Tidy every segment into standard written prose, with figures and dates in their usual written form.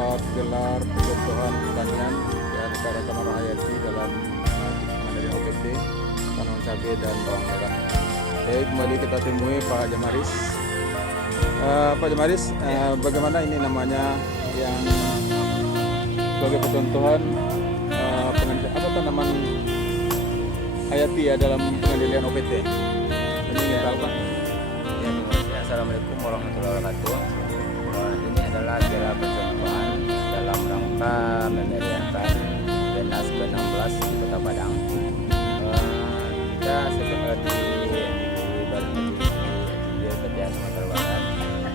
tempat gelar percontohan pertanian dan negara Tamara Hayati dalam pengendalian OPT tanaman cabai dan bawang merah. Baik, kembali kita temui Pak Jamaris. Pak Jamaris, bagaimana ini namanya yang sebagai percontohan apa tanaman Hayati ya dalam pengendalian OPT? Ini nggak tahu Pak? Ya, terima kasih. Assalamualaikum warahmatullahi wabarakatuh. Ini adalah gelar percontohan dalam rangka memeriahkan Penas ke-16 di Kota Padang. Kita seperti di BPTN Sumatera Barat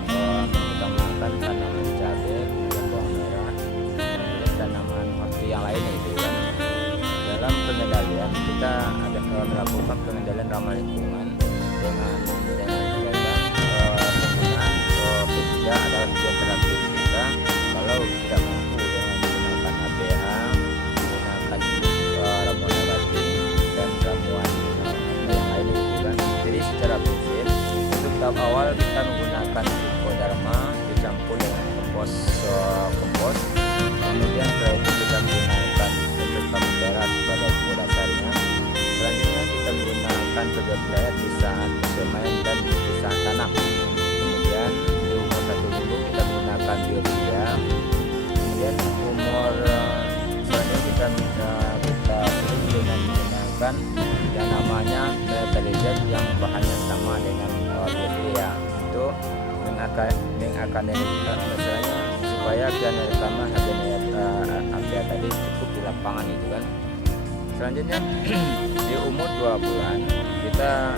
mengutamakan tanaman cabai, kemudian bawang merah, kemudian tanaman waktu yang lainnya itu kan. Dalam pengendalian kita ada melakukan pengendalian ramah lingkungan dengan penggunaan pestisida adalah tujuan terakhir kita. Kalau tidak mampu dengan menggunakan APH, menggunakan ramuan negatif dan ramuan yang lain itu kan. Jadi secara prinsip untuk tahap awal kita menggunakan Trichoderma dicampur dengan kompos. Kemudian setelah itu kita menggunakan Vermicera sebagai pupuk dasarnya. Selanjutnya kita menggunakan pegadaian di saat bermain dan di saat tanam. Kemudian di umur 1 minggu kita menggunakan biopsia. Kemudian umur selanjutnya kita pilih dengan menggunakan yang namanya metalizer yang bahannya sama dengan biopsia untuk mengakademiskan misalnya supaya kianat pertama hampir tadi cukup di lapangan itu kan. Selanjutnya di umur 2 bulan kita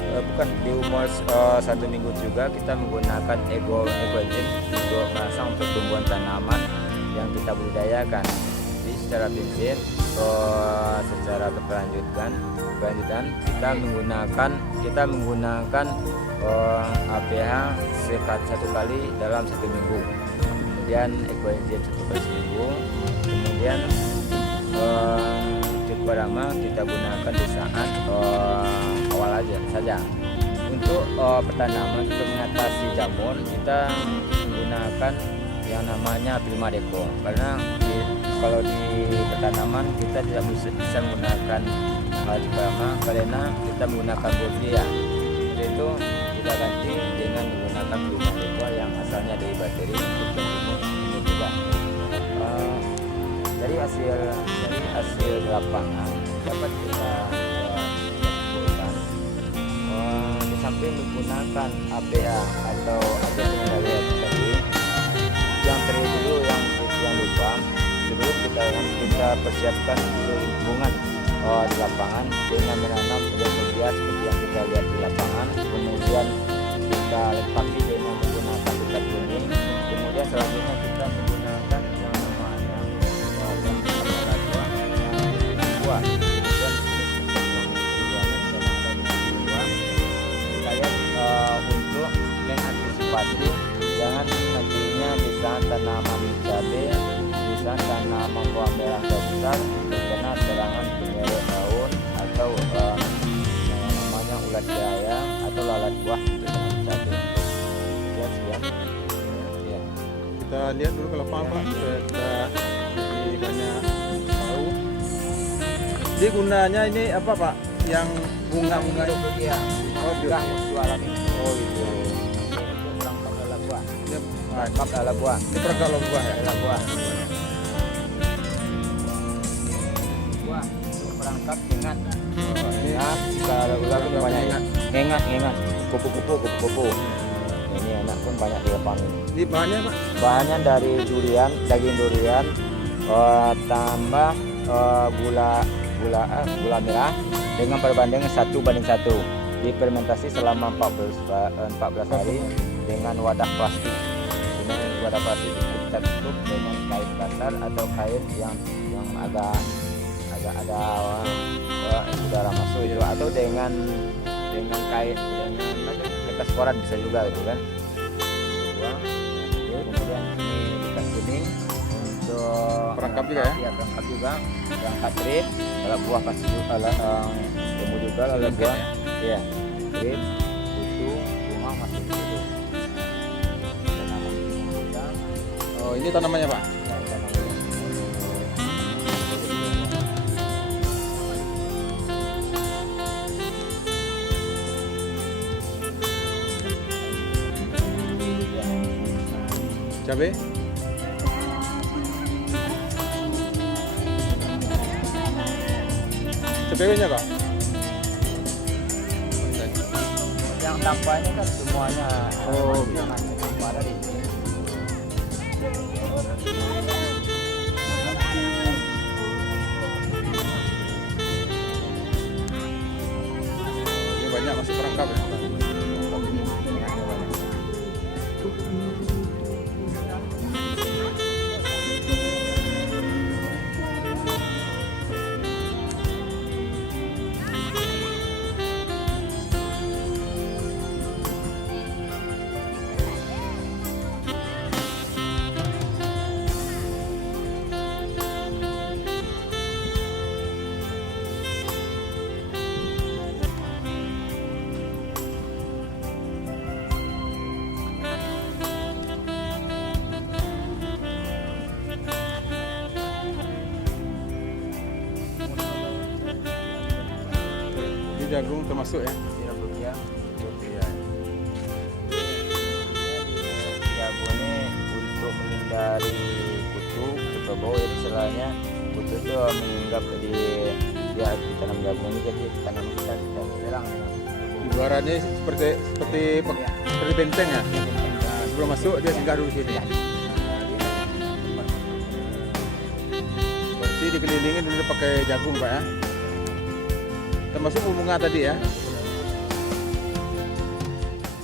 di umur 1 minggu juga kita menggunakan egoenzim untuk merangsang pertumbuhan tanaman yang kita budidayakan. Jadi secara prinsip secara keberlanjutan kita menggunakan APH satu kali dalam 1 minggu, kemudian egoenzim 1 kali seminggu, kemudian Trichoderma kita gunakan di saat awal saja. Untuk pertanaman untuk mengatasi jamur kita menggunakan yang namanya Primadeco, karena kalau di pertanaman kita tidak bisa menggunakan Trichoderma karena kita menggunakan Bovia. Itu kita ganti dengan menggunakan Primadeco yang asalnya dari bakteri untuk tumbuh juga. Dari hasil lapangan dapat kita simpulkan di samping menggunakan APH atau agen pengendalian tadi, yang terdulu yang lupa dulu kita persiapkan lingkungan di lapangan dengan menanam media seperti yang kita lihat di lapangan, kemudian kita lengkapi dengan menggunakan pupuk kuning, kemudian selanjutnya kita menggunakan yang namanya buah, kemudian supaya untuk mengantisipasi jangan nantinya di saat tanaman cabai, di saat tanaman bawang merah besar terkena serangan penyerap daun atau yang namanya ulat jaya atau lalat buah dengan cabai. Sekian. Ya. Kita lihat dulu ke lapangan Pak, kita lebih banyak tahu. Jadi gunanya ini apa Pak? Yang bunga-bunga itu Ya. oh Sudah jualan itu. oh itu. Untuk perangkap dalam buah. Ini Perangkap dalam buah. ini perangkap buah ya. Dalam buah. Buah untuk perangkap dengan ingat kalau ular pun banyak ingat kupu-kupu. Ini anak pun banyak di depan. Ini bahannya Pak? Bahannya dari durian, daging durian, tambah gula merah dengan perbandingan 1:1. Difermentasi selama 14 hari dengan wadah plastik. Dengan wadah plastik kita tutup dengan kain kasar atau kain yang agak ada udara masuk itu, atau dengan kain dengan kertas koran bisa juga gitu kan. Kemudian ikan kuning untuk Perangkap juga ya? Iya, perangkap juga. Perangkap trip, kalau buah pasti juga temu juga lalu buah. Iya, trip, kutu, bunga masuk di situ. Oh ini tanamannya Pak? Ya, Cabai? Cabainya kak? Yang tanpa ini kan semuanya Oh, yang ada di sini. ini banyak masuk perangkap ya. Ini jagung termasuk ya. Rupiah. Jagung ini untuk menghindari kutu atau bau ya istilahnya. Kutu itu menginggap di dia tanam jagung ini, jadi tanam kita serang dengan Ibaratnya seperti benteng ya. Nah, sebelum masuk dia singgah dulu sini. Berarti dikelilingin dulu pakai jagung pak ya. Termasuk bunga tadi ya.